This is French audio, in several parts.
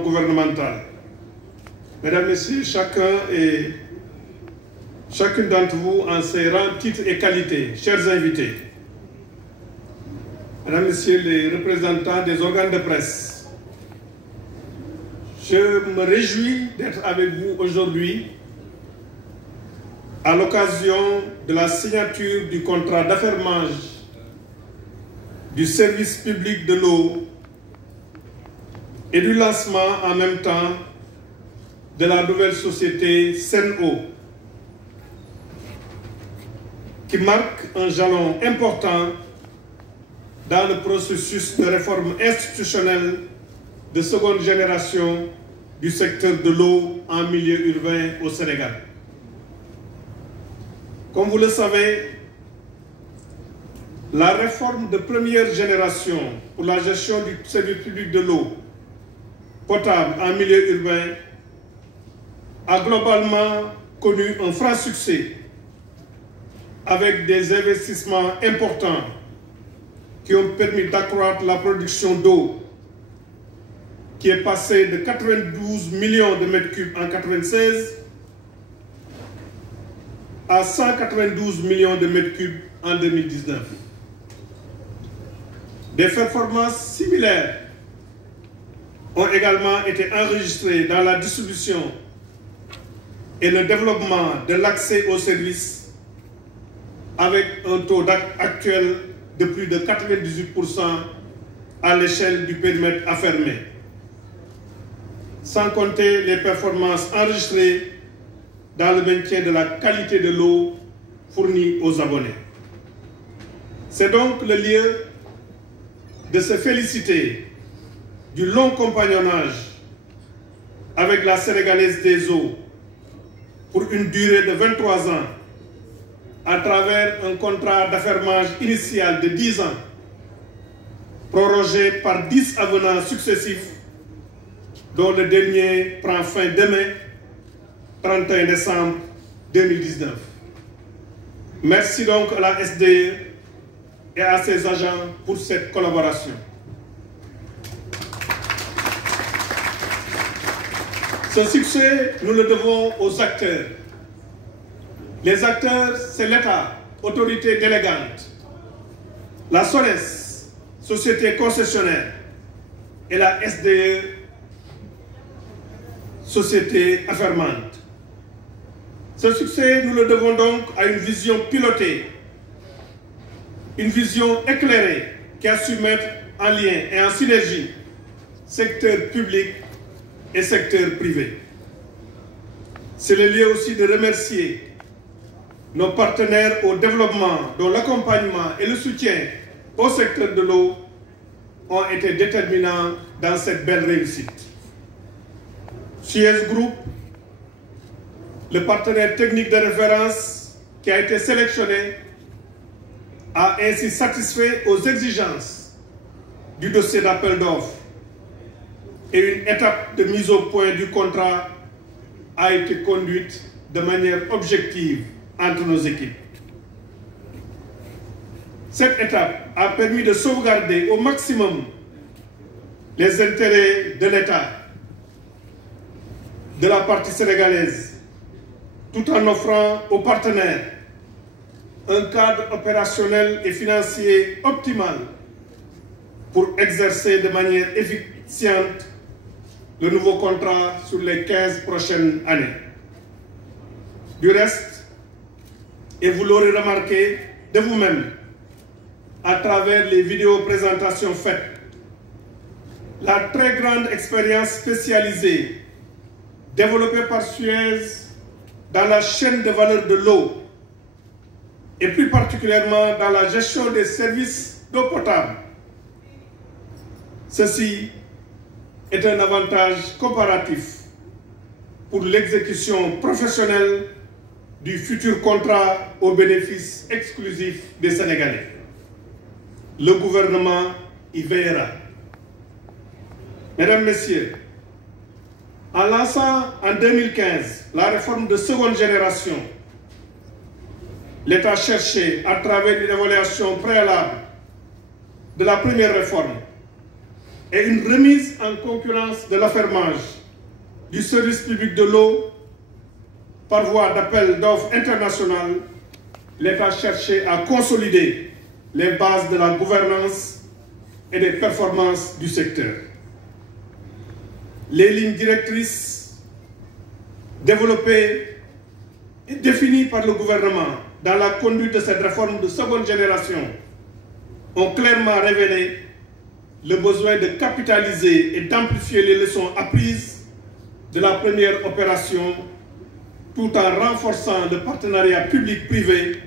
gouvernementale. Mesdames, Messieurs, chacun et chacune d'entre vous en ses rangs, titres et qualités, chers invités, Mesdames, Messieurs les représentants des organes de presse, je me réjouis d'être avec vous aujourd'hui à l'occasion de la signature du contrat d'affermage du service public de l'eau et du lancement en même temps de la nouvelle société Sen'Eau, qui marque un jalon important dans le processus de réforme institutionnelle de seconde génération du secteur de l'eau en milieu urbain au Sénégal. Comme vous le savez, la réforme de première génération pour la gestion du service public de l'eau potable en milieu urbain a globalement connu un franc succès avec des investissements importants qui ont permis d'accroître la production d'eau qui est passée de 92 millions de mètres cubes en 1996 à 192 millions de mètres cubes en 2019. Des performances similaires ont également été enregistrées dans la distribution et le développement de l'accès aux services avec un taux actuel de plus de 98% à l'échelle du périmètre affermé, sans compter les performances enregistrées dans le maintien de la qualité de l'eau fournie aux abonnés. C'est donc le lieu de se féliciter du long compagnonnage avec la Sénégalaise des eaux pour une durée de 23 ans à travers un contrat d'affermage initial de 10 ans prorogé par 10 avenants successifs dont le dernier prend fin demain, 31 décembre 2019. Merci donc à la SDE et à ses agents pour cette collaboration. Ce succès, nous le devons aux acteurs. Les acteurs, c'est l'État, autorité délégante, la SONES, société concessionnaire, et la SDE, société affermante. Ce succès, nous le devons donc à une vision pilotée, une vision éclairée qui a su mettre en lien et en synergie secteur public et secteur privé. C'est le lieu aussi de remercier nos partenaires au développement dont l'accompagnement et le soutien au secteur de l'eau ont été déterminants dans cette belle réussite. Suez Group, le partenaire technique de référence qui a été sélectionné, a ainsi satisfait aux exigences du dossier d'appel d'offres et une étape de mise au point du contrat a été conduite de manière objective entre nos équipes. Cette étape a permis de sauvegarder au maximum les intérêts de l'État, de la partie sénégalaise, tout en offrant aux partenaires un cadre opérationnel et financier optimal pour exercer de manière efficiente le nouveau contrat sur les 15 prochaines années. Du reste, et vous l'aurez remarqué de vous-même, à travers les vidéos présentations faites, la très grande expérience spécialisée développée par Suez dans la chaîne de valeur de l'eau et plus particulièrement dans la gestion des services d'eau potable. Ceci est un avantage comparatif pour l'exécution professionnelle du futur contrat au bénéfice exclusif des Sénégalais. Le gouvernement y veillera. Mesdames, Messieurs, en lançant en 2015 la réforme de seconde génération, l'État cherchait, à travers une évaluation préalable de la première réforme, et une remise en concurrence de l'affermage du service public de l'eau par voie d'appel d'offres international, l'État cherchait à consolider les bases de la gouvernance et des performances du secteur. Les lignes directrices développées et définies par le gouvernement dans la conduite de cette réforme de seconde génération ont clairement révélé le besoin de capitaliser et d'amplifier les leçons apprises de la première opération tout en renforçant le partenariat public-privé,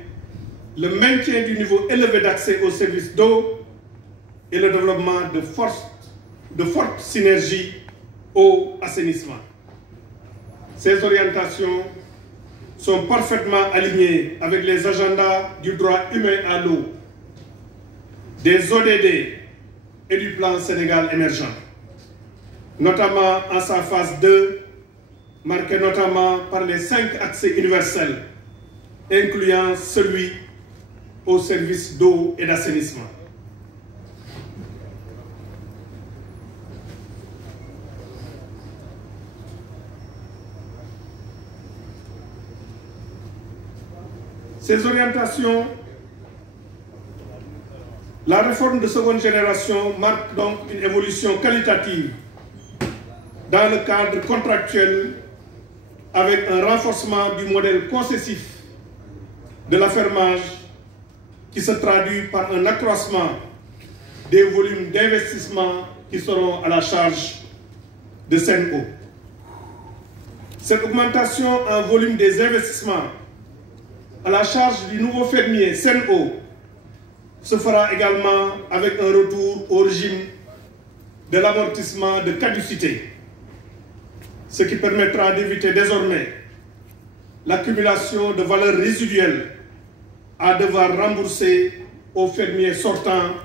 le maintien du niveau élevé d'accès aux services d'eau et le développement de fortes synergies eau-assainissement. Ces orientations sont parfaitement alignées avec les agendas du droit humain à l'eau, des ODD et du plan Sénégal émergent, notamment en sa phase 2, marquée notamment par les 5 accès universels, incluant celui aux services d'eau et d'assainissement. Ces orientations, la réforme de seconde génération marque donc une évolution qualitative dans le cadre contractuel avec un renforcement du modèle concessif de l'affermage qui se traduit par un accroissement des volumes d'investissement qui seront à la charge de Sen'Eau. Cette augmentation en volume des investissements à la charge du nouveau fermier Sen'Eau se fera également avec un retour au régime de l'amortissement de caducité, ce qui permettra d'éviter désormais l'accumulation de valeurs résiduelles à devoir rembourser aux fermiers sortants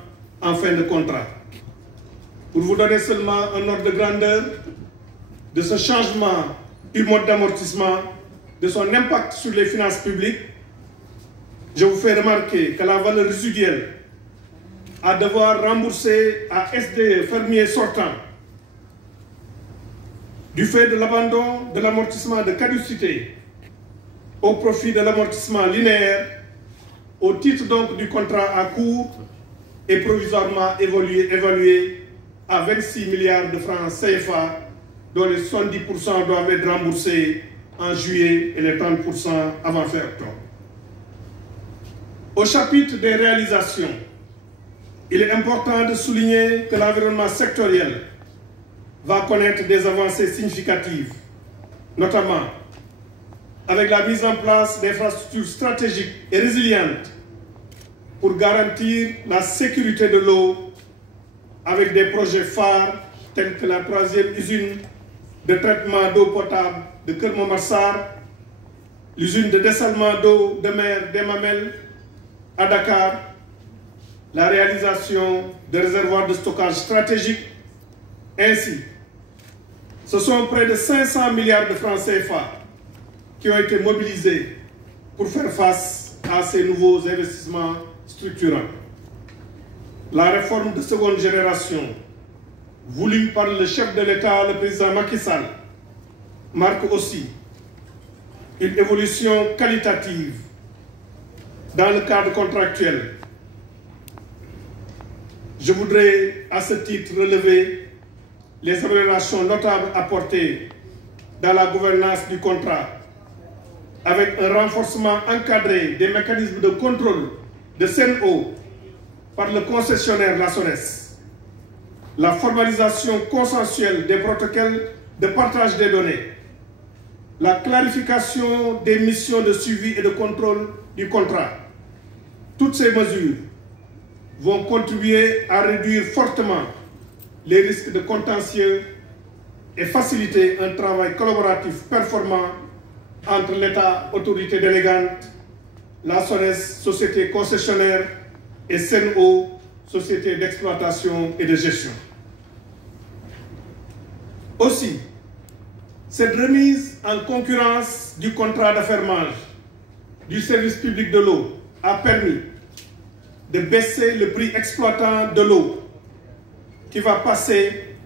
en fin de contrat. Pour vous donner seulement un ordre de grandeur de ce changement du mode d'amortissement, de son impact sur les finances publiques, je vous fais remarquer que la valeur résiduelle à devoir rembourser à SDE fermiers sortants du fait de l'abandon de l'amortissement de caducité au profit de l'amortissement linéaire au titre donc du contrat à court est provisoirement évalué à 26 milliards de francs CFA, dont les 70% doivent être remboursés en juillet et les 30% avant fin octobre. Au chapitre des réalisations, il est important de souligner que l'environnement sectoriel va connaître des avancées significatives, notamment avec la mise en place d'infrastructures stratégiques et résilientes pour garantir la sécurité de l'eau avec des projets phares tels que la 3e usine de traitement d'eau potable de Keur Momar Sarr, l'usine de dessalement d'eau de mer des Mamelles à Dakar, la réalisation de réservoirs de stockage stratégiques. Ainsi, ce sont près de 500 milliards de francs CFA qui ont été mobilisés pour faire face à ces nouveaux investissements structurants. La réforme de seconde génération, voulue par le chef de l'État, le président Macky Sall, marque aussi une évolution qualitative dans le cadre contractuel. Je voudrais à ce titre relever les améliorations notables apportées dans la gouvernance du contrat, avec un renforcement encadré des mécanismes de contrôle de Sen'Eau par le concessionnaire la SONES, la formalisation consensuelle des protocoles de partage des données, la clarification des missions de suivi et de contrôle du contrat. Toutes ces mesures vont contribuer à réduire fortement les risques de contentieux et faciliter un travail collaboratif performant entre l'État, autorité délégante, la SONES, société concessionnaire, et Sen'Eau, société d'exploitation et de gestion. Aussi, cette remise en concurrence du contrat d'affermage du service public de l'eau a permis de baisser le prix exploitant de l'eau qui va passer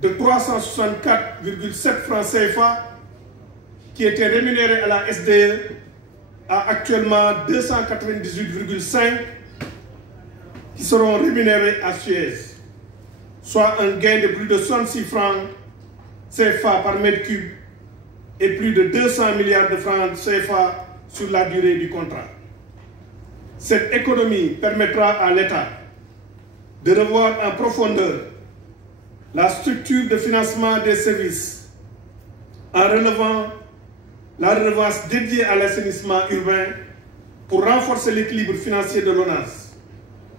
de 364,7 francs CFA qui était rémunéré à la SDE à actuellement 298,5 qui seront rémunérés à Suez, soit un gain de plus de 66 francs CFA par mètre cube et plus de 200 milliards de francs CFA sur la durée du contrat. Cette économie permettra à l'État de revoir en profondeur la structure de financement des services en relevant la redevance dédiée à l'assainissement urbain pour renforcer l'équilibre financier de l'ONAS,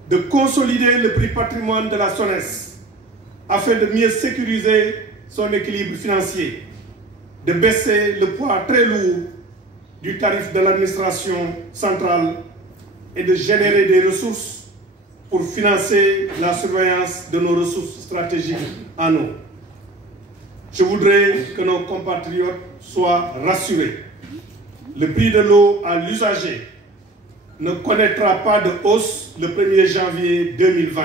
de consolider le prix patrimoine de la SONES afin de mieux sécuriser son équilibre financier, de baisser le poids très lourd du tarif de l'administration centrale et de générer des ressources pour financer la surveillance de nos ressources stratégiques en eau. Je voudrais que nos compatriotes soient rassurés. Le prix de l'eau à l'usager ne connaîtra pas de hausse le 1er janvier 2020.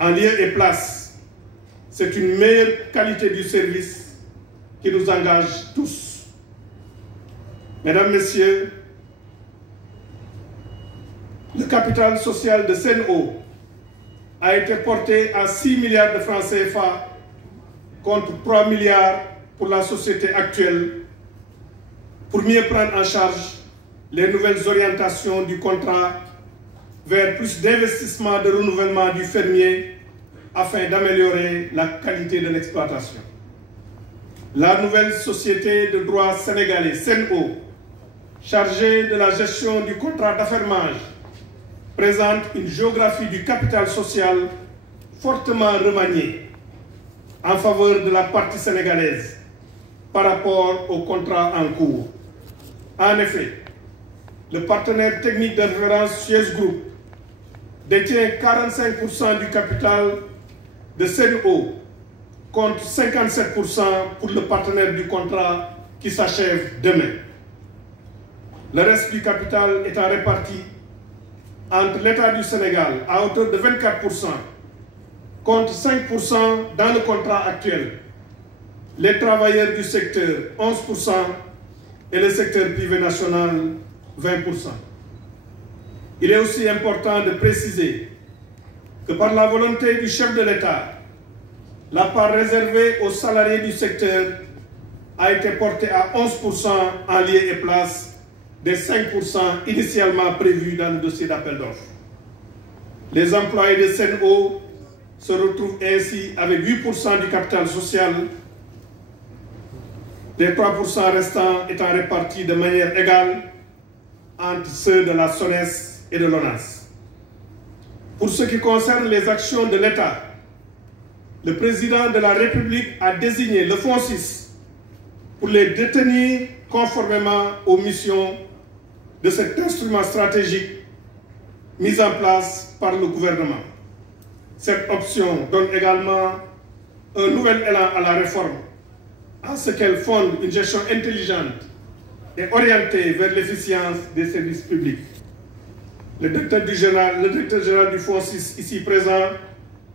En lieu et place, c'est une meilleure qualité du service qui nous engage tous. Mesdames, Messieurs, le capital social de Sen'Eau a été porté à 6 milliards de francs CFA contre 3 milliards pour la société actuelle pour mieux prendre en charge les nouvelles orientations du contrat vers plus d'investissement de renouvellement du fermier afin d'améliorer la qualité de l'exploitation. La nouvelle société de droit sénégalais, Sen'Eau, chargée de la gestion du contrat d'affermage, présente une géographie du capital social fortement remaniée en faveur de la partie sénégalaise par rapport au contrat en cours. En effet, le partenaire technique de référence Suez Group détient 45% du capital de Sen'Eau, contre 57% pour le partenaire du contrat qui s'achève demain. Le reste du capital étant réparti entre l'État du Sénégal à hauteur de 24%, contre 5% dans le contrat actuel, les travailleurs du secteur 11% et le secteur privé national 20%. Il est aussi important de préciser que par la volonté du chef de l'État, la part réservée aux salariés du secteur a été portée à 11% en lieu et place des 5% initialement prévus dans le dossier d'appel d'offres. Les employés de Sen'Eau se retrouvent ainsi avec 8% du capital social, les 3% restants étant répartis de manière égale entre ceux de la SONES et de l'ONAS. Pour ce qui concerne les actions de l'État, le président de la République a désigné le FONSIS pour les détenir conformément aux missions de cet instrument stratégique mis en place par le gouvernement. Cette option donne également un nouvel élan à la réforme, en ce qu'elle fonde une gestion intelligente et orientée vers l'efficience des services publics. Le directeur général du FONSIS, ici présent,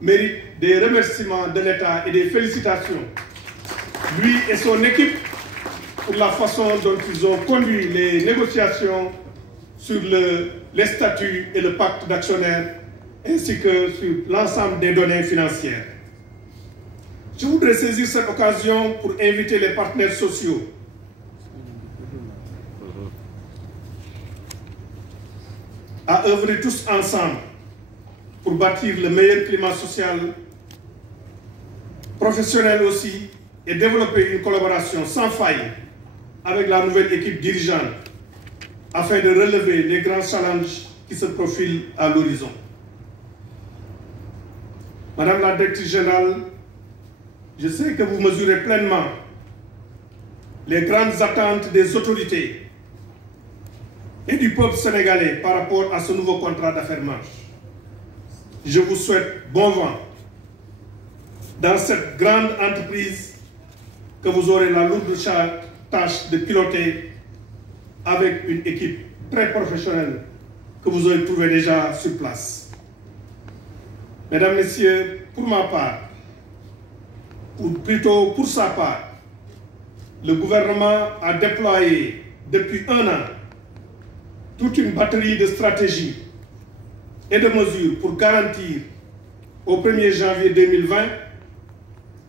mérite des remerciements de l'État et des félicitations, lui et son équipe, pour la façon dont ils ont conduit les négociations sur les statuts et le pacte d'actionnaires, ainsi que sur l'ensemble des données financières. Je voudrais saisir cette occasion pour inviter les partenaires sociaux à œuvrer tous ensemble pour bâtir le meilleur climat social, professionnel aussi, et développer une collaboration sans faille avec la nouvelle équipe dirigeante afin de relever les grands challenges qui se profilent à l'horizon. Madame la directrice générale, je sais que vous mesurez pleinement les grandes attentes des autorités et du peuple sénégalais par rapport à ce nouveau contrat d'affermage. Je vous souhaite bon vent dans cette grande entreprise que vous aurez la lourde tâche de piloter avec une équipe très professionnelle que vous aurez trouvée déjà sur place. Mesdames, Messieurs, pour ma part, ou plutôt pour sa part, le gouvernement a déployé depuis un an toute une batterie de stratégies et de mesures pour garantir au 1er janvier 2020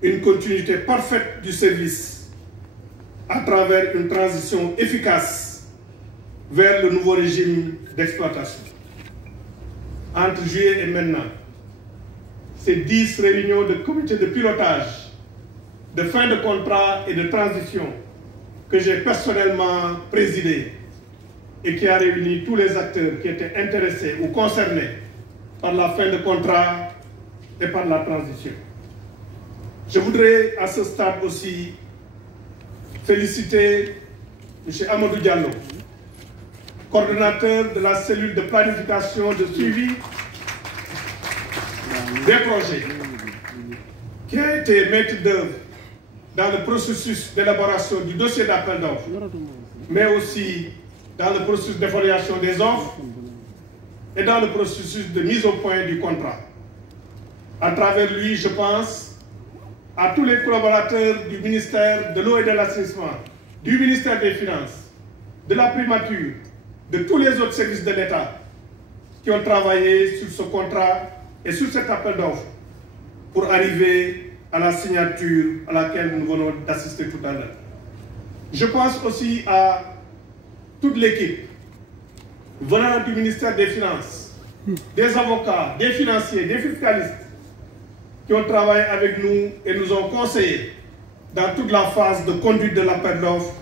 une continuité parfaite du service à travers une transition efficace vers le nouveau régime d'exploitation. Entre juillet et maintenant, ces 10 réunions de comité de pilotage, de fin de contrat et de transition que j'ai personnellement présidé et qui a réuni tous les acteurs qui étaient intéressés ou concernés par la fin de contrat et par la transition. Je voudrais à ce stade aussi féliciter M. Amadou Diallo, coordonnateur de la cellule de planification de suivi des projets, qui a été maître d'œuvre dans le processus d'élaboration du dossier d'appel d'offres, mais aussi dans le processus d'évaluation des offres et dans le processus de mise au point du contrat. À travers lui, je pense à tous les collaborateurs du ministère de l'eau et de l'assainissement, du ministère des Finances, de la primature, de tous les autres services de l'État qui ont travaillé sur ce contrat et sur cet appel d'offres pour arriver à la signature à laquelle nous venons d'assister tout à l'heure. Je pense aussi à toute l'équipe venant du ministère des Finances, des avocats, des financiers, des fiscalistes qui ont travaillé avec nous et nous ont conseillé dans toute la phase de conduite de l'appel d'offres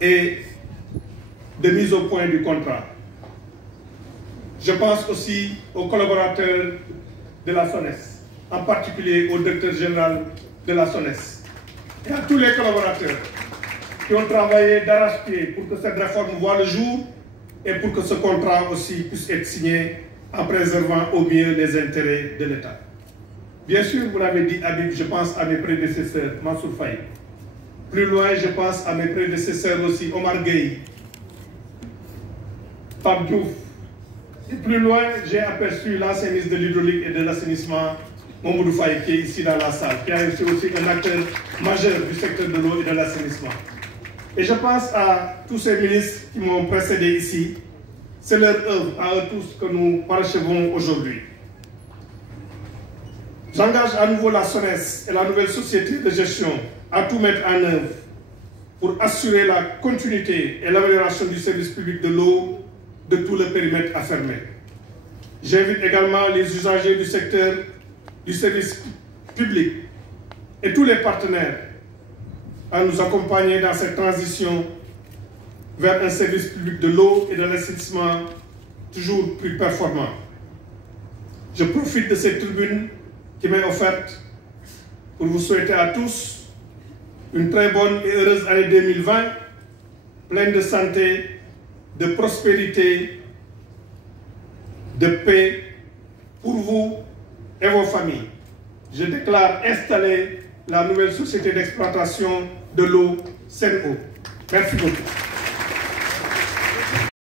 et de mise au point du contrat. Je pense aussi aux collaborateurs de la SONES, en particulier au directeur général de la SONES, et à tous les collaborateurs qui ont travaillé d'arrache-pied pour que cette réforme voie le jour et pour que ce contrat aussi puisse être signé en préservant au mieux les intérêts de l'État. Bien sûr, vous l'avez dit, Habib, je pense à mes prédécesseurs, Mansour Faye. Plus loin, je pense à mes prédécesseurs aussi, Omar Gueye, Pape Diouf. Et plus loin, j'ai aperçu l'ancien ministre de l'Hydraulique et de l'Assainissement, Mamoudou Faye, qui est ici dans la salle, qui a été aussi un acteur majeur du secteur de l'eau et de l'assainissement. Et je pense à tous ces ministres qui m'ont précédé ici. C'est leur œuvre, à eux tous, que nous parachevons aujourd'hui. J'engage à nouveau la SONES et la nouvelle société de gestion à tout mettre en œuvre pour assurer la continuité et l'amélioration du service public de l'eau de tout le périmètre affirmé. J'invite également les usagers du secteur du service public et tous les partenaires à nous accompagner dans cette transition vers un service public de l'eau et de l'assainissement toujours plus performant. Je profite de cette tribune qui m'est offerte pour vous souhaiter à tous une très bonne et heureuse année 2020, pleine de santé, de prospérité, de paix pour vous et vos familles. Je déclare installer la nouvelle société d'exploitation de l'eau Sen'Eau. Merci beaucoup.